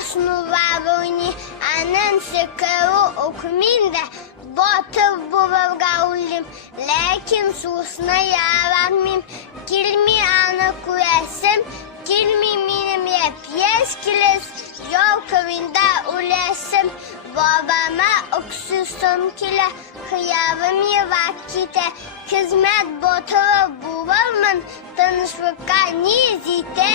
основавани, анан се кару окминде, ботър бувавгаулим, лекин susna yaramim, kilmi ana kuresem, kilmi minim yepyes kiles, yol kavinde ulesem, babama oksusum kile, hıyavım yevakite, hizmet botağı buvalman, tanışvaka nizite.